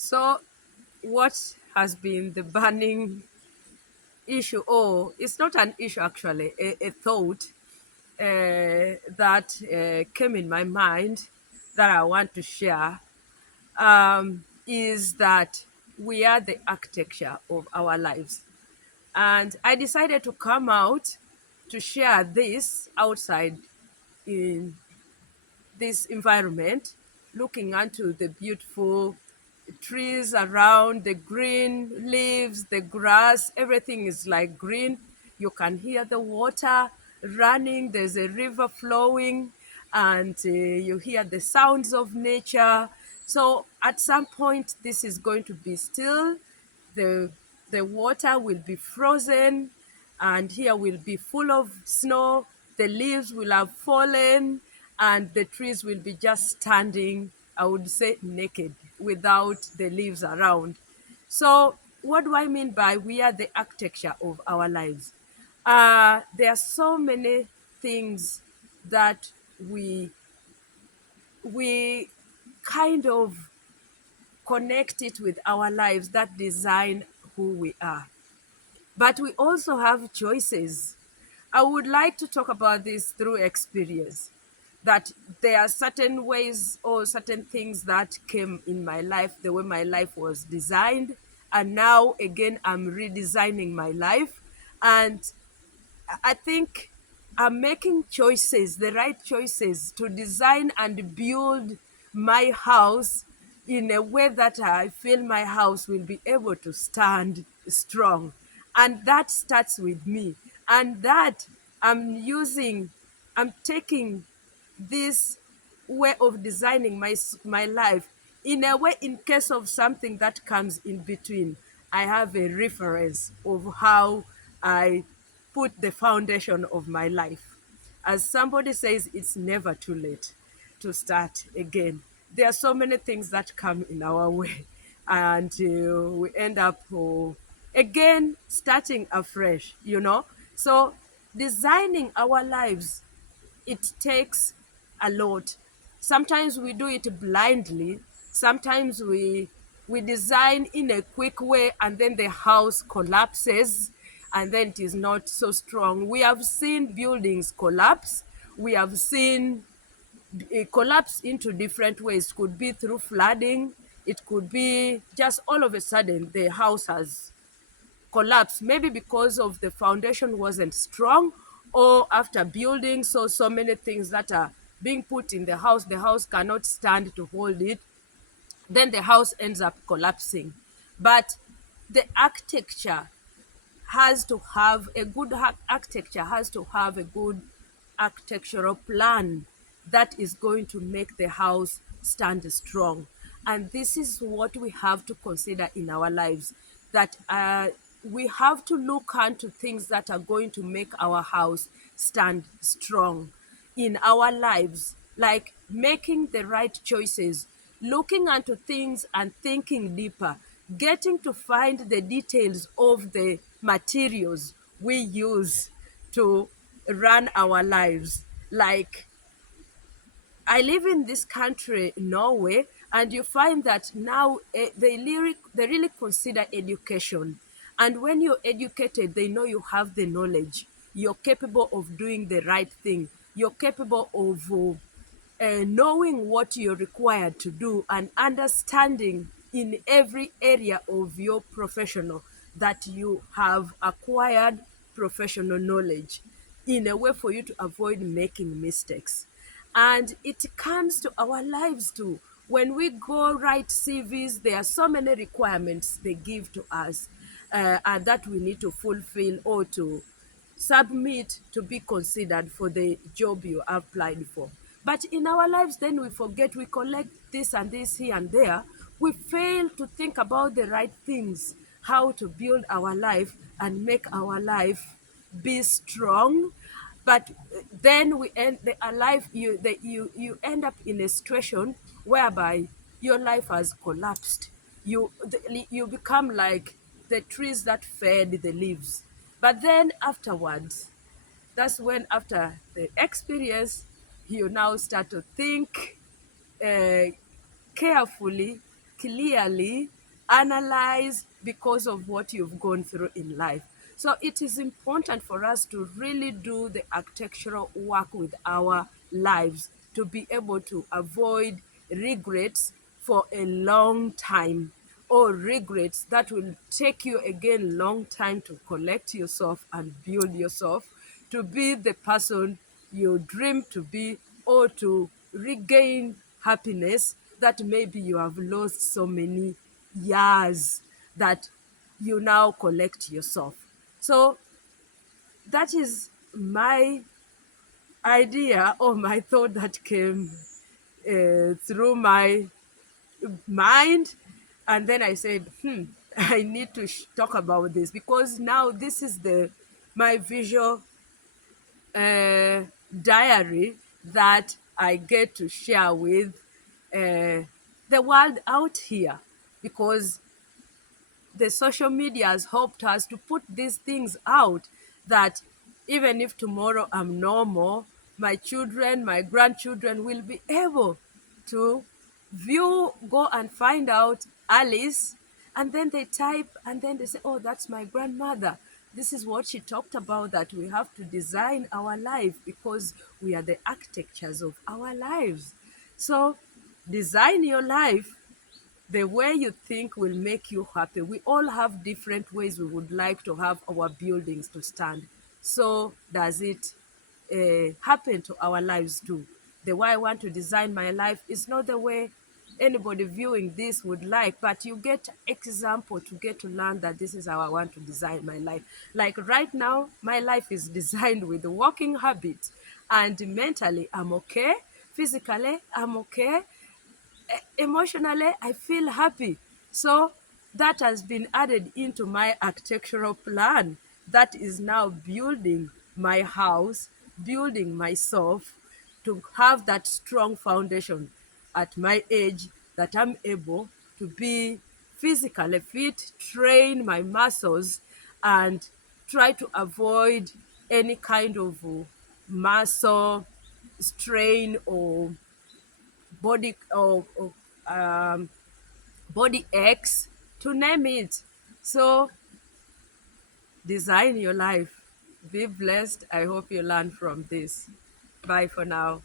So, what has been the burning issue? Oh, it's not an issue actually, a thought that came in my mind that I want to share is that we are the architecture of our lives. And I decided to come out to share this outside in this environment, looking onto the beautiful trees around, the green leaves, the grass, everything is like green. You can hear the water running, there's a river flowing, and you hear the sounds of nature. So at some point, this is going to be still. The, the water will be frozen, and here will be full of snow. The leaves will have fallen, and the trees will be just standing, I would say, naked without the leaves around. So, what do I mean by we are the architecture of our lives? There are so many things that we kind of connect it with our lives that design who we are. But we also have choices. I would like to talk about this through experience. That there are certain ways or certain things that came in my life, the way my life was designed. And now, again, I'm redesigning my life. And I think I'm making choices, the right choices to design and build my house in a way that I feel my house will be able to stand strong. And that starts with me. And that I'm using, I'm taking this way of designing my life in a way, in case of something that comes in between, I have a reference of how I put the foundation of my life. As somebody says, it's never too late to start again. There are so many things that come in our way, and we end up again starting afresh. So designing our lives, it takes a lot. Sometimes we do it blindly. Sometimes we design in a quick way, and then the house collapses, and then it is not so strong. We have seen buildings collapse. We have seen it collapse into different ways. It could be through flooding. It could be just all of a sudden the house has collapse, maybe because of the foundation wasn't strong, or after building so many things that are being put in the house cannot stand to hold it, then the house ends up collapsing. But the architecture has to have a good architecture has to have a good architectural plan that is going to make the house stand strong. And this is what we have to consider in our lives, that we have to look into things that are going to make our house stand strong in our lives, like making the right choices, looking into things and thinking deeper, getting to find the details of the materials we use to run our lives. Like, I live in this country, Norway, and you find that now they really consider education. And when you're educated, they know you have the knowledge. You're capable of doing the right thing. You're capable of knowing what you're required to do and understanding in every area of your professional that you have acquired professional knowledge in a way for you to avoid making mistakes. And it comes to our lives too. When we go write CVs, there are so many requirements they give to us, and that we need to fulfill or to submit to be considered for the job you applied for. But in our lives, then we forget, we collect this and this here and there. We fail to think about the right things, how to build our life and make our life be strong. But then we end the alive you end up in a situation whereby your life has collapsed. You become like the trees that fed the leaves. But then afterwards, that's when, after the experience, you now start to think uh, carefully clearly analyze because of what you've gone through in life. So it is important for us to really do the architectural work with our lives to be able to avoid regrets for a long time, or regrets that will take you again long time to collect yourself and build yourself to be the person you dream to be, or to regain happiness that maybe you have lost so many years that you now collect yourself. So that is my idea or my thought that came through my mind. And then I said, I need to talk about this, because now this is the my visual uh, diary that I get to share with uh, the world out here, because the social media has helped us to put these things out, that even if tomorrow I'm normal, my children, my grandchildren will be able to view, go and find out Alice, and then they type and then they say, oh, that's my grandmother. This is what she talked about, that we have to design our life because we are the architectures of our lives. So design your life the way you think will make you happy. We all have different ways we would like to have our buildings to stand. So does it happen to our lives too? The way I want to design my life is not the way anybody viewing this would like, but you get example to get to learn that this is how I want to design my life. Like right now, my life is designed with walking habits, and mentally I'm okay, physically I'm okay, emotionally I feel happy. So that has been added into my architectural plan that is now building my house, building myself to have that strong foundation at my age, that I'm able to be physically fit, train my muscles, and try to avoid any kind of muscle strain or or body aches, to name it. So design your life. Be blessed. I hope you learn from this. Bye for now.